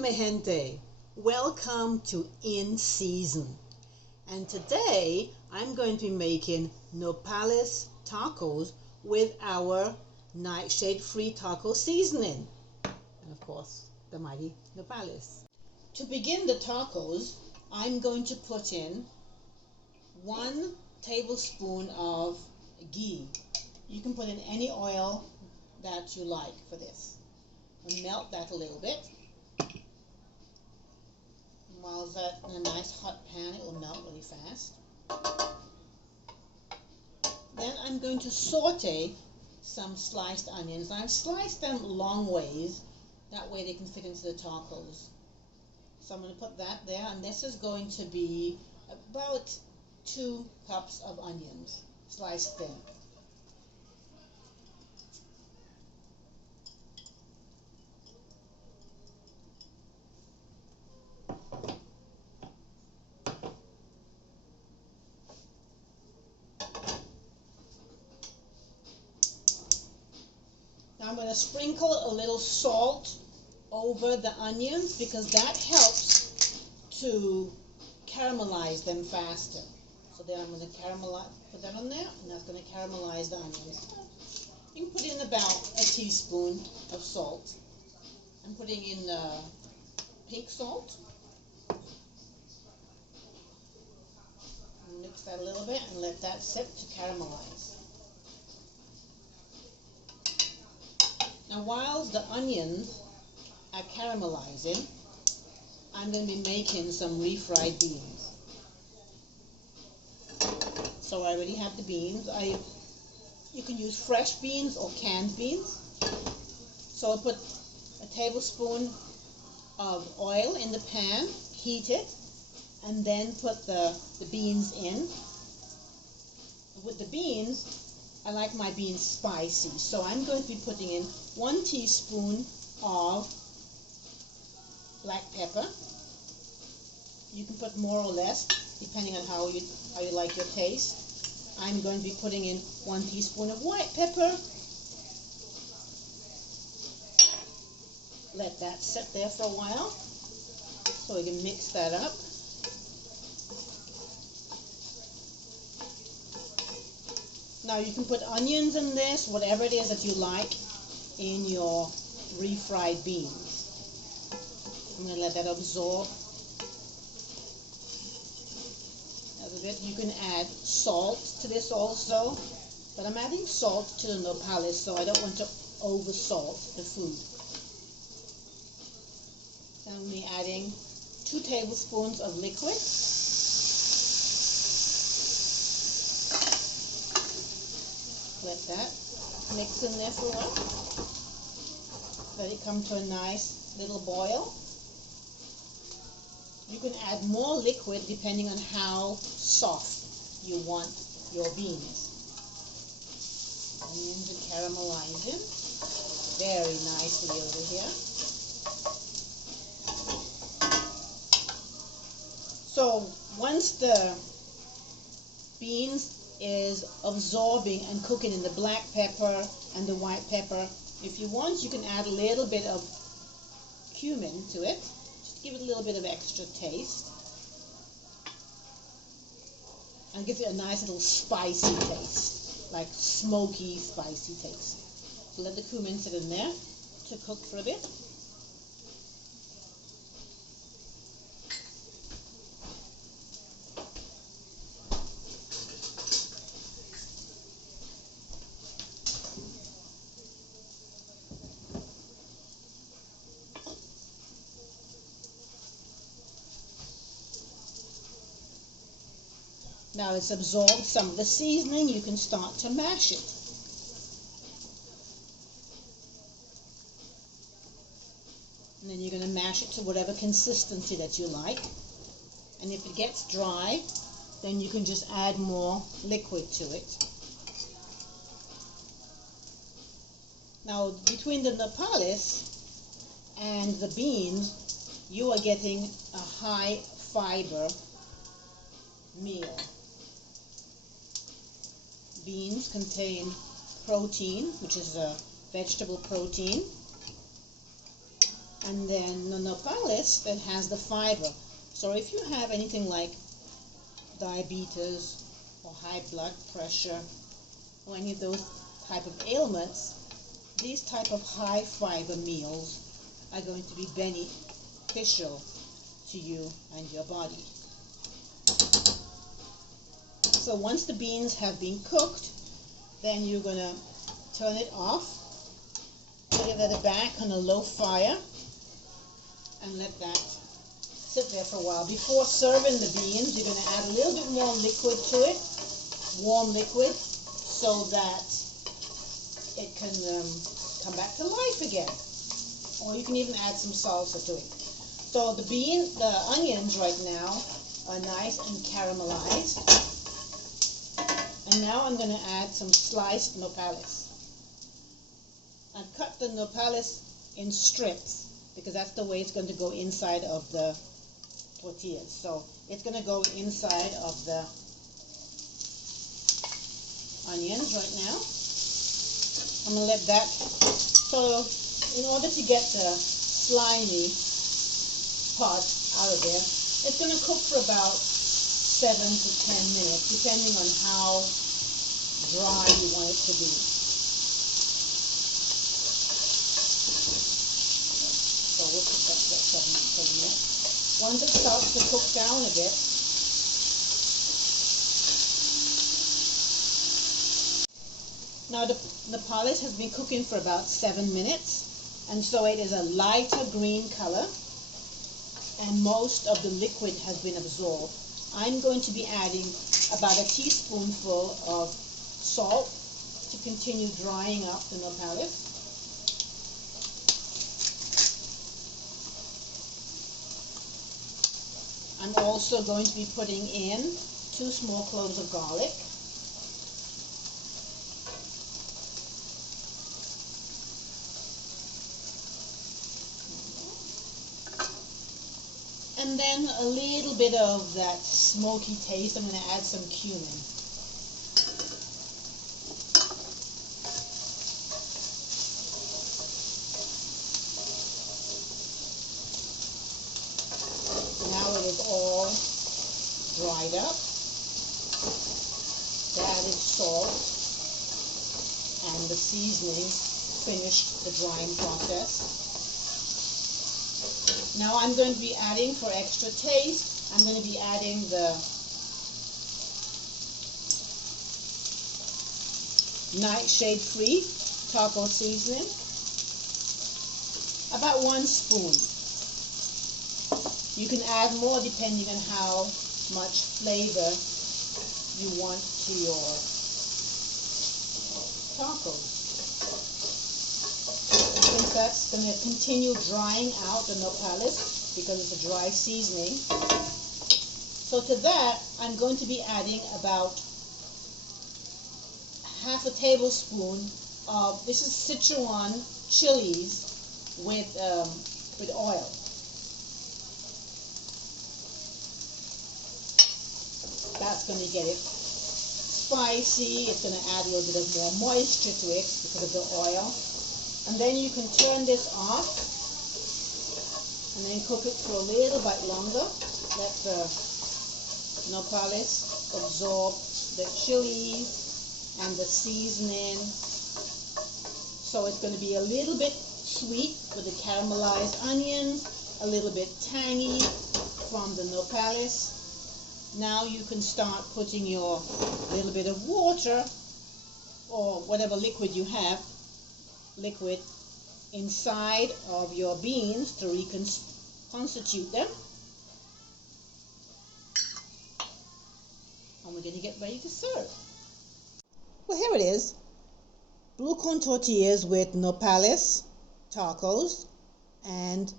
mi gente, welcome to In Season, and today I'm going to be making nopales tacos with our nightshade free taco seasoning, and of course the mighty nopales. To begin the tacos, I'm going to put in 1 tablespoon of ghee. You can put in any oil that you like for this. And melt that a little bit. While that in a nice hot pan, it will melt really fast. Then I'm going to saute some sliced onions. I've sliced them long ways, that way they can fit into the tacos. So I'm going to put that there, and this is going to be about 2 cups of onions, sliced thin. Now I'm going to sprinkle a little salt over the onions because that helps to caramelize them faster. So then I'm going to put that on there, and that's going to caramelize the onions. You can put in about a teaspoon of salt. I'm putting in pink salt. Mix that a little bit and let that sit to caramelize. Now while the onions are caramelizing, I'm going to be making some refried beans. So I already have the beans. You can use fresh beans or canned beans. So I put a tablespoon of oil in the pan, heat it, and then put the beans in. With the beans, I like my beans spicy, so I'm going to be putting in 1 teaspoon of black pepper. You can put more or less, depending on how you like your taste. I'm going to be putting in 1 teaspoon of white pepper. Let that sit there for a while, so we can mix that up. Now you can put onions in this, whatever it is that you like in your refried beans. I'm going to let that absorb a bit. You can add salt to this also, but I'm adding salt to the nopales, so I don't want to over salt the food. And I'm going to be adding 2 tablespoons of liquid. Let that mix in there for a while. Let it come to a nice little boil. You can add more liquid depending on how soft you want your beans. Onions are caramelizing very nicely over here. So once the beans is absorbing and cooking in the black pepper and the white pepper, if you want, you can add a little bit of cumin to it, just give it a little bit of extra taste, and give it a nice little spicy taste, like smoky, spicy taste. So let the cumin sit in there to cook for a bit. Now it's absorbed some of the seasoning, you can start to mash it. And then you're going to mash it to whatever consistency that you like. And if it gets dry, then you can just add more liquid to it. Now between the nopales and the beans, you are getting a high fiber meal. Beans contain protein, which is a vegetable protein, and then the nopales that has the fiber. So if you have anything like diabetes or high blood pressure or any of those type of ailments, these type of high fiber meals are going to be beneficial to you and your body. So once the beans have been cooked, then you're going to turn it off, put it at the back on a low fire, and let that sit there for a while. Before serving the beans, you're going to add a little bit more liquid to it, warm liquid, so that it can come back to life again. Or you can even add some salsa to it. So the onions right now are nice and caramelized. And now I'm going to add some sliced nopales. I've cut the nopales in strips because that's the way it's going to go inside of the tortillas. So it's going to go inside of the onions right now. I'm going to let that, so in order to get the slimy part out of there, it's going to cook for about 7 to 10 minutes, depending on how dry you want it to be. So we'll cook that for 7 minutes. Once it starts to cook down a bit, now the nopales has been cooking for about 7 minutes, and so it is a lighter green color, and most of the liquid has been absorbed. I'm going to be adding about a teaspoonful of salt to continue drying up the nopales. I'm also going to be putting in 2 small cloves of garlic. And then a little bit of that smoky taste, I'm going to add some cumin. Now it is all dried up. The added salt and the seasoning finished the drying process. Now I'm going to be adding, for extra taste, I'm going to be adding the nightshade free taco seasoning, about 1 spoon. You can add more depending on how much flavor you want to your tacos. Since that's going to continue drying out the nopales because it's a dry seasoning. So to that, I'm going to be adding about half a tablespoon of, this is Sichuan chilies with oil. That's going to get it spicy. It's going to add a little bit of more moisture to it because of the oil. And then you can turn this off and then cook it for a little bit longer. Let the nopales absorb the chilies and the seasoning. So it's going to be a little bit sweet with the caramelized onions, a little bit tangy from the nopales. Now you can start putting your little bit of water or whatever liquid you have, inside of your beans to reconstitute them. And we're going to get ready to serve. Well, here it is. Blue corn tortillas with nopales, tacos, and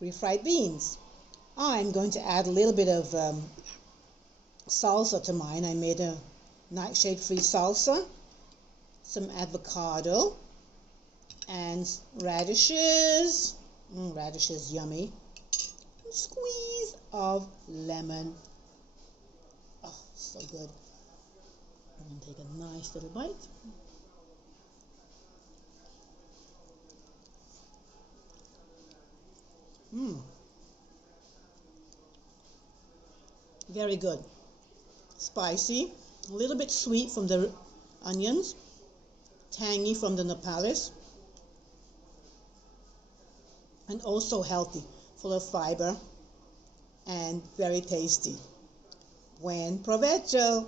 refried beans. I'm going to add a little bit of salsa to mine. I made a nightshade-free salsa, some avocado, and radishes. Radishes, yummy. A squeeze of lemon. Oh, so good. I'm going to take a nice little bite. Mmm, very good. Spicy, a little bit sweet from the onions, tangy from the nopales, and also healthy, full of fiber and very tasty. Buen provecho!